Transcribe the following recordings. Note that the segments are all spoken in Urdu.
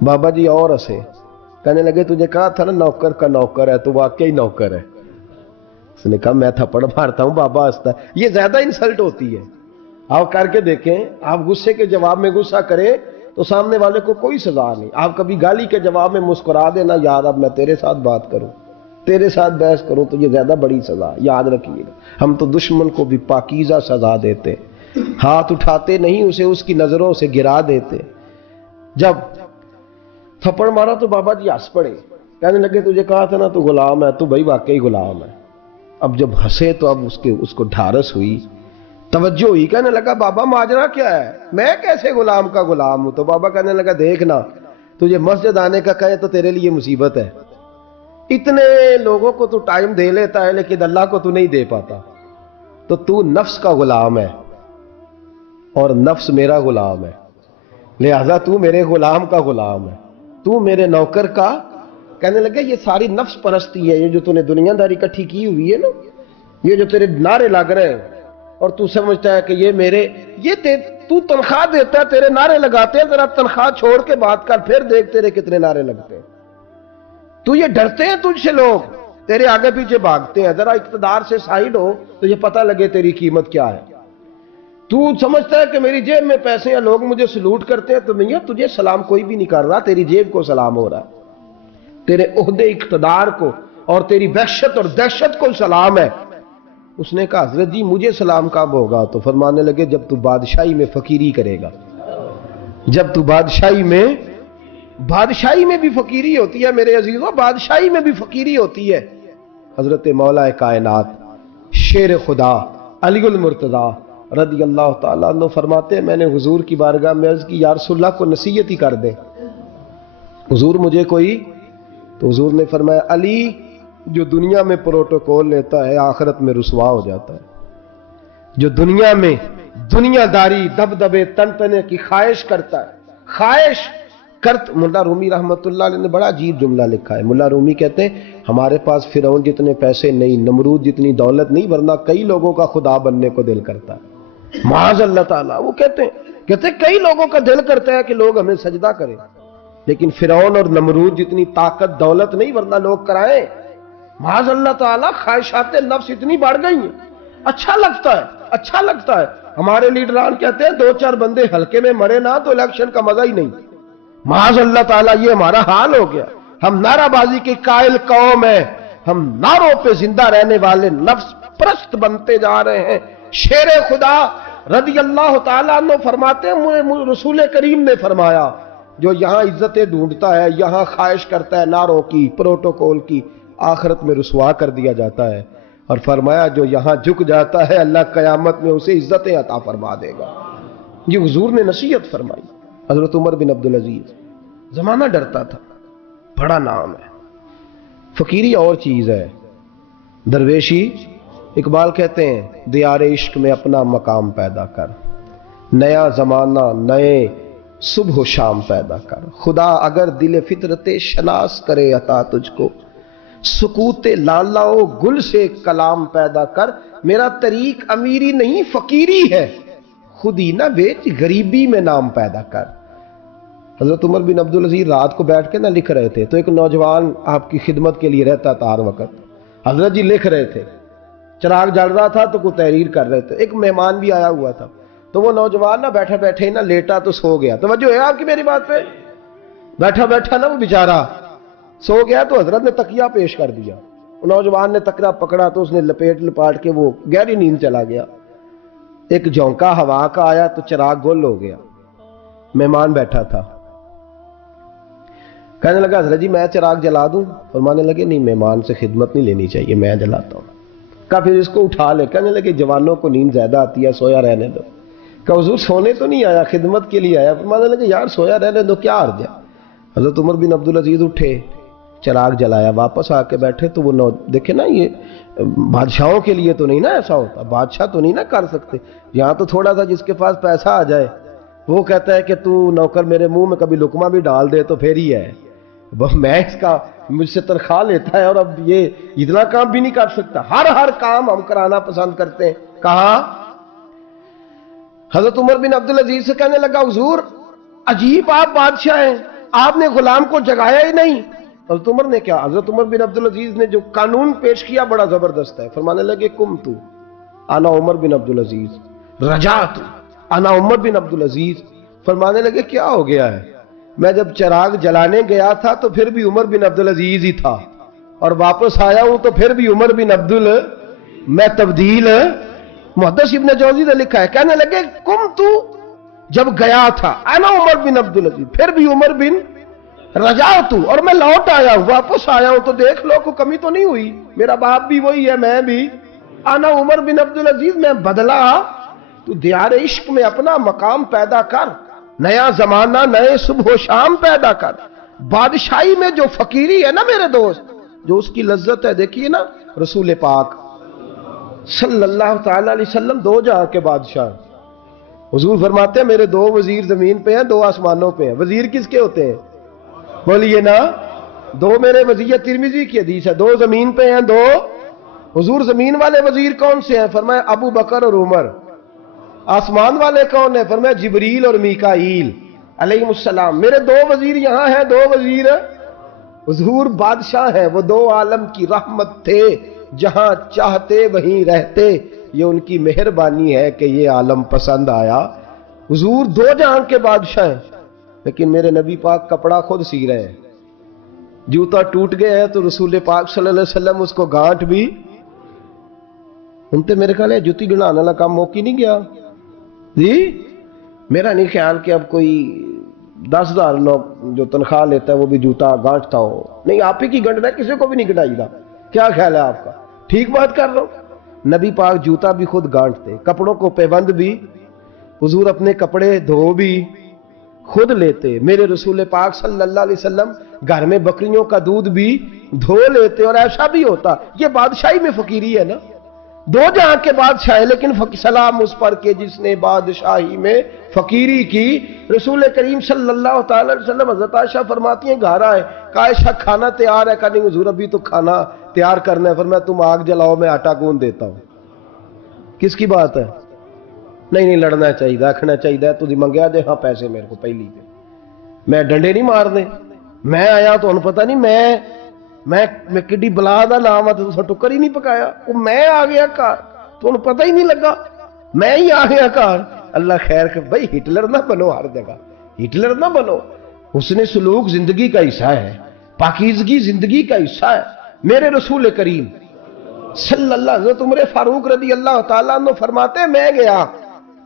بابا جی اور ہنسے، کہنے لگے تجھے کہا تھا نا نوکر کا نوکر ہے، تو واقعی نوکر ہے۔ اس نے کہا میں تھپڑ مارتا ہوں، بابا ہنستا ہے۔ یہ زیادہ انسلٹ ہوتی ہے۔ آپ کر کے دیکھیں، آپ غصے کے جواب میں غصہ کریں تو سامنے والے کو کوئی سزا نہیں۔ آپ کبھی گالی کے جواب میں مسکرا دینا، یار اب میں تیرے ساتھ بات کروں، تیرے ساتھ بحث کروں، تو یہ زیادہ بڑی سزا، یاد رکھیے گا۔ ہم تو دشمن کو بھی پاکیزہ سزا دیتے، ہاتھ اٹھاتے نہیں، اسے اس کی نظروں سے گرا دیتے۔ جب تھپڑ مارا تو بابا جی ہنس پڑے، کہنے لگے تجھے کہا تھا نا تو غلام ہے، تو بھائی واقعی غلام ہے۔ اب جب ہنسے تو اب اس کو ڈھارس ہوئی، توجہ ہوئی، کہنے لگا بابا ماجرا کیا ہے، میں کیسے غلام کا غلام ہوں؟ تو بابا کہنے لگا دیکھنا، تجھے مسجد آنے کا کہے تو تیرے لیے مصیبت ہے، اتنے لوگوں کو تو ٹائم دے لیتا ہے لیکن اللہ کو تو نہیں دے پاتا، تو نفس کا غلام ہے اور نفس میرا غلام ہے، لہذا تو میرے غلام کا غلام ہے، تو میرے نوکر کا۔ کہنے لگا یہ ساری نفس پرستی ہے، یہ جو تو نے دنیا داری اکٹھی کی ہوئی ہے نا، یہ جو تیرے نعرے لگ رہے ہیں اور تو سمجھتا ہے کہ یہ میرے، تو تنخواہ دیتا ہے، تیرے نعرے لگاتے ہیں، ذرا تنخواہ چھوڑ کے بات کر، پھر دیکھ تیرے کتنے نعرے لگتے ہیں۔ تو یہ ڈرتے ہیں تجھ سے لوگ، تیرے آگے پیچھے بھاگتے ہیں، ذرا اقتدار سے سائیڈ ہو تو یہ پتہ لگے تیری قیمت کیا ہے۔ تو سمجھتا ہے کہ میری جیب میں پیسے ہیں، لوگ مجھے سلوٹ کرتے ہیں، تو نہیں، تجھے سلام کوئی بھی نہیں کر رہا، تیری جیب کو سلام ہو رہا ہے، تیرے عہدے اقتدار کو اور تیری وحشت اور دہشت کو سلام ہے۔ اس نے کہا حضرت جی مجھے سلام کب ہوگا؟ تو فرمانے لگے جب تو بادشاہی میں فقیری کرے گا، جب تو بادشاہی میں بھی فقیری ہوتی ہے میرے عزیزوں، بادشاہی میں بھی فقیری ہوتی ہے۔ حضرت مولا کائنات شیر خدا علی المرتضیٰ رضی اللہ تعالیٰ عنہ فرماتے ہیں میں نے حضور کی بارگاہ میں عرض کی یا رسول اللہ کو نصیحت ہی کر دیں، حضور مجھے کوئی، تو حضور نے فرمایا علی جو دنیا میں پروٹوکول لیتا ہے آخرت میں رسوا ہو جاتا ہے، جو دنیا میں دنیا داری دبدبے تنتنے کی خواہش کرتا ہے، خواہش کرت۔ ملا رومی رحمت اللہ علیہ نے بڑا عجیب جملہ لکھا ہے، ملا رومی کہتے ہیں ہمارے پاس فرعون جتنے پیسے نہیں، نمرود جتنی دولت نہیں، ورنہ کئی لوگوں کا خدا بننے کو دل کرتا ہے، معاذ اللہ تعالیٰ۔ وہ کہتے ہیں کئی لوگوں کا دل کرتا ہے کہ لوگ ہمیں سجدہ کریں، لیکن فرعون اور نمرود جتنی طاقت دولت نہیں، ورنہ لوگ کرائیں، معاذ اللہ تعالیٰ۔ خواہشات نفس اتنی بڑھ گئی ہیں، اچھا لگتا ہے۔ ہمارے لیڈران کہتے ہیں 2-4 بندے ہلکے میں مرے نہ تو الیکشن کا مزہ ہی نہیں، معاذ اللہ تعالیٰ یہ ہمارا حال ہو گیا۔ ہم نعرہ بازی کی قائل قوم ہیں، ہم نعروں پہ زندہ رہنے والے نفس پرست بنتے جا رہے ہیں۔ شیر خدا رضی اللہ تعالیٰ عنہ فرماتے ہیں رسول کریم نے فرمایا جو یہاں عزتیں ڈھونڈتا ہے، یہاں خواہش کرتا ہے نعروں کی، پروٹوکول کی، آخرت میں رسوا کر دیا جاتا ہے، اور فرمایا جو یہاں جھک جاتا ہے اللہ قیامت میں اسے عزتیں عطا فرما دے گا۔ یہ حضور نے نصیحت فرمائی۔ حضرت عمر بن عبدالعزیز، زمانہ ڈرتا تھا، بڑا نام ہے۔ فقیری اور چیز ہے، درویشی۔ اقبال کہتے ہیں دیار عشق میں اپنا مقام پیدا کر، نیا زمانہ نئے صبح و شام پیدا کر، خدا اگر دل فطرت شناس کرے عطا تجھ کو، سکوت لالا و گل سے کلام پیدا کر، میرا طریق امیری نہیں فقیری ہے، خود ہی نہ بیچ غریبی میں نام پیدا کر۔ حضرت عمر بن عبدالعزیز رات کو بیٹھ کے نہ لکھ رہے تھے، تو ایک نوجوان آپ کی خدمت کے لیے رہتا تھا ہر وقت، حضرت جی لکھ رہے تھے، چراغ جل رہا تھا تو کوئی تحریر کر رہے تھے، ایک مہمان بھی آیا ہوا تھا، تو وہ نوجوان نہ بیٹھے بیٹھے نہ لیٹا تو سو گیا۔ توجہ ہے آپ کی میری بات پہ؟ بیٹھا نہ وہ بیچارہ سو گیا، تو حضرت نے تکیہ پیش کر دیا، نوجوان نے تکیہ پکڑا تو اس نے لپاٹ کے وہ گہری نیند چلا گیا۔ ایک جھونکا ہوا کا آیا تو چراغ گل ہو گیا، مہمان بیٹھا تھا، کہنے لگا حضرت جی میں چراغ جلا دوں؟ فرمانے لگے نہیں، مہمان سے خدمت نہیں لینی چاہیے، میں جلاتا ہوں۔ کہا پھر اس کو اٹھا لے، کہنے لگے جوانوں کو نیند زیادہ آتی ہے، سویا رہنے دو۔ کہا حضور سونے تو نہیں آیا، خدمت کے لیے آیا۔ فرمانے لگے یار سویا رہنے دو، کیا عرض ہے۔ حضرت عمر بن عبدالعزیز اٹھے، چراغ جلایا، واپس آ کے بیٹھے تو وہ دیکھے نا، یہ بادشاہوں کے لیے تو نہیں نا ایسا ہوتا، بادشاہ تو نہیں نا کر سکتے، یہاں تو تھوڑا سا جس کے پاس پیسہ آ جائے وہ کہتا ہے کہ تو نوکر میرے منہ میں کبھی لقمہ بھی ڈال دے تو پھر ہی ہے، میں اس کا مجھ سے تنخواہ لیتا ہے اور اب یہ اتنا کام بھی نہیں کر سکتا، ہر کام ہم کرانا پسند کرتے ہیں۔ کہا حضرت عمر بن عبدالعزیز سے کہنے لگا حضور عجیب آپ بادشاہ ہیں، آپ نے غلام کو جگایا ہی نہیں. حضرت عمر نے کیا؟ حضرت عمر بن عبدالعزیز نے جو قانون پیش کیا بڑا زبردست ہے. فرمانے لگے کم تو انا عمر بن عبدالعزیز رجعت انا عمر بن عبدالعزیز. فرمانے لگے کیا ہو گیا ہے؟ میں جب چراغ جلانے گیا تھا تو پھر بھی عمر بن عبدالعزیز ہی تھا، اور واپس آیا ہوں تو پھر بھی عمر بن میں تبدیل. محدث ابن جوزی نے لکھا ہے، کہنے لگے کم تو جب گیا تھا انا عمر بن عبدالعزیز، پھر بھی عمر بن رجعت، اور میں لوٹ آیا ہوں، واپس آیا ہوں تو دیکھ لو کوئی کمی تو نہیں ہوئی، میرا باپ بھی وہی ہے، میں بھی انا عمر بن عبدالعزیز. میں بدلا تو دیار عشق میں اپنا مقام پیدا کر، نیا زمانہ نئے صبح و شام پیدا کر. بادشاہی میں جو فقیری ہے نا میرے دوست، جو اس کی لذت ہے، دیکھیے نا رسول پاک صلی اللہ تعالی علیہ وسلم دو جہاں کے بادشاہ. حضور فرماتے ہیں میرے دو وزیر زمین پہ ہیں، دو آسمانوں پہ ہیں. وزیر کس کے ہوتے ہیں؟ بولیے نا. دو میرے وزیر، ترمذی کی حدیث ہے، دو زمین پہ ہیں، دو. حضور زمین والے وزیر کون سے ہیں؟ فرمایا ابو بکر اور عمر. آسمان والے کون ہیں؟ فرمایا جبریل اور میکائیل علیہ السلام. میرے دو وزیر یہاں ہیں، دو وزیر. حضور بادشاہ ہیں، وہ دو عالم کی رحمت تھے، جہاں چاہتے وہیں رہتے. یہ ان کی مہربانی ہے کہ یہ عالم پسند آیا. حضور دو جہاں کے بادشاہ ہیں، لیکن میرے نبی پاک کپڑا خود سی رہے ہیں. جوتا ٹوٹ گیا ہے تو رسول پاک صلی اللہ علیہ وسلم اس کو گانٹ بھی انتے. میرے خیال ہے جوتی گنانے والا کام موقع نہیں گیا جی. میرا نہیں خیال کہ اب کوئی 10,000 لوگ جو تنخواہ لیتا ہے وہ بھی جوتا گانٹتا ہو. نہیں، آپ ہی کی گنٹنا ہے، کسی کو بھی نہیں گنٹائی دا. کیا خیال ہے آپ کا؟ ٹھیک بات کر رہا ہوں. نبی پاک جوتا بھی خود گانٹتے، کپڑوں کو پیوند بھی. حضور اپنے کپڑے دھو بھی خود لیتے. میرے رسول پاک صلی اللہ علیہ وسلم گھر میں بکریوں کا دودھ بھی دھو لیتے، اور ایسا بھی ہوتا. یہ بادشاہی میں فقیری ہے نا. دو جہاں کے بادشاہ ہیں، لیکن سلام اس پر کہ جس نے بادشاہی میں فقیری کی. رسول کریم صلی اللہ تعالی علیہ وسلم، حضرت عائشہ فرماتی ہیں گھر آئے، کہا عائشہ کھانا تیار ہے؟ کہا نہیں حضور ابھی تو کھانا تیار کرنا ہے. فرمایا تم آگ جلاؤ، میں آٹا گوندھ دیتا ہوں. کس کی بات ہے؟ نہیں لڑنا چاہیے، رکھنا چاہیے. تجھے منگیا دے ہاں پیسے میرے کو پہلی دے، میں ڈنڈے نہیں مارنے. میں آیا تو انہوں پتہ نہیں میں کڈی بلا دا نام ہے تو ٹکر ہی نہیں پکایا. وہ میں آ گیا کار تو انہوں پتہ ہی نہیں لگا، میں ہی آ گیا کار. اللہ خیر کر. بھائی ہٹلر نہ بنو، ہر جگہ ہٹلر نہ بنو. حسن سلوک زندگی کا حصہ ہے، پاکیزگی زندگی کا حصہ ہے. میرے رسول کریم صلی اللہ علیہ وسلم، حضرت عمر فاروق رضی اللہ تعالیٰ عنہ فرماتے ہیں میں گیا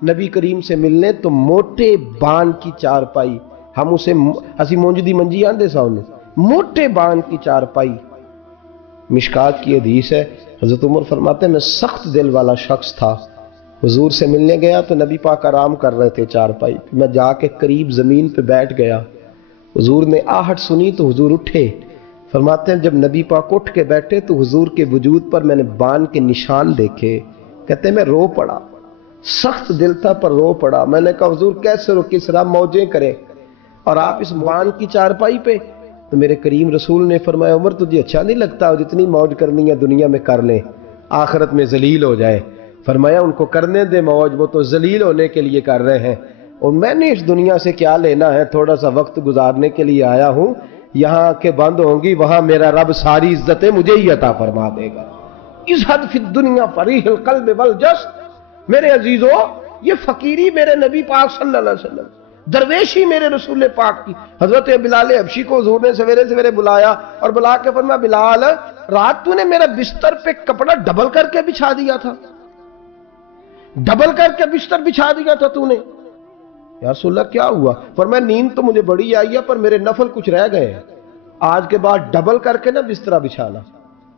نبی کریم سے ملنے تو موٹے بان کی چارپائی، ہم اسے اسی مونج دی منجی آندے سا انہیں، موٹے بان کی چارپائی. مشکات کی حدیث ہے. حضرت عمر فرماتے ہیں میں سخت دل والا شخص تھا. حضور سے ملنے گیا تو نبی پاک آرام کر رہے تھے چارپائی. میں جا کے قریب زمین پہ بیٹھ گیا. حضور نے آہٹ سنی تو حضور اٹھے. فرماتے ہیں جب نبی پاک اٹھ کے بیٹھے تو حضور کے وجود پر میں نے بان کے نشان دیکھے. کہتے ہیں میں رو پڑا، سخت دل تھا پر رو پڑا. میں نے کہا حضور کیسے رو، کس طرح موجیں کریں اور آپ اس بان کی چارپائی پہ؟ تو میرے کریم رسول نے فرمایا عمر تجھے اچھا نہیں لگتا؟ جتنی موج کرنی ہے دنیا میں کر لیں، آخرت میں ذلیل ہو جائے. فرمایا ان کو کرنے دے موج، وہ تو ذلیل ہونے کے لیے کر رہے ہیں، اور میں نے اس دنیا سے کیا لینا ہے، تھوڑا سا وقت گزارنے کے لیے آیا ہوں. یہاں کے بند ہوں گی، وہاں میرا رب ساری عزتیں مجھے ہی عطا فرما دے گا. ازہد فی الدنیا فریح القلب والجسد. میرے عزیزو، یہ فقیری میرے نبی پاک صلی اللہ علیہ وسلم، درویشی میرے رسول پاک کی. حضرت بلال حبشی کو حضور نے سویرے سویرے بلایا اور بلا کے فرمایا بلال رات تو نے میرا بستر پہ کپڑا ڈبل کر کے بچھا دیا تھا، ڈبل کر کے بستر بچھا دیا تھا تو نے. یا رسول اللہ کیا ہوا؟ فرمایا نیند تو مجھے بڑی آئی ہے پر میرے نفل کچھ رہ گئے ہیں، آج کے بعد ڈبل کر کے نہ بسترا بچھانا،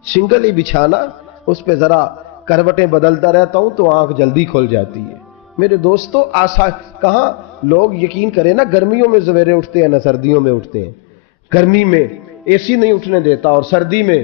سنگل ہی بچھانا، اس پہ ذرا کروٹیں بدلتا رہتا ہوں تو آنکھ جلدی کھل جاتی ہے. میرے دوستو کہاں لوگ یقین کریں نا، گرمیوں میں سویرے اٹھتے ہیں نہ سردیوں میں اٹھتے ہیں. گرمی میں اے سی نہیں اٹھنے دیتا اور سردی میں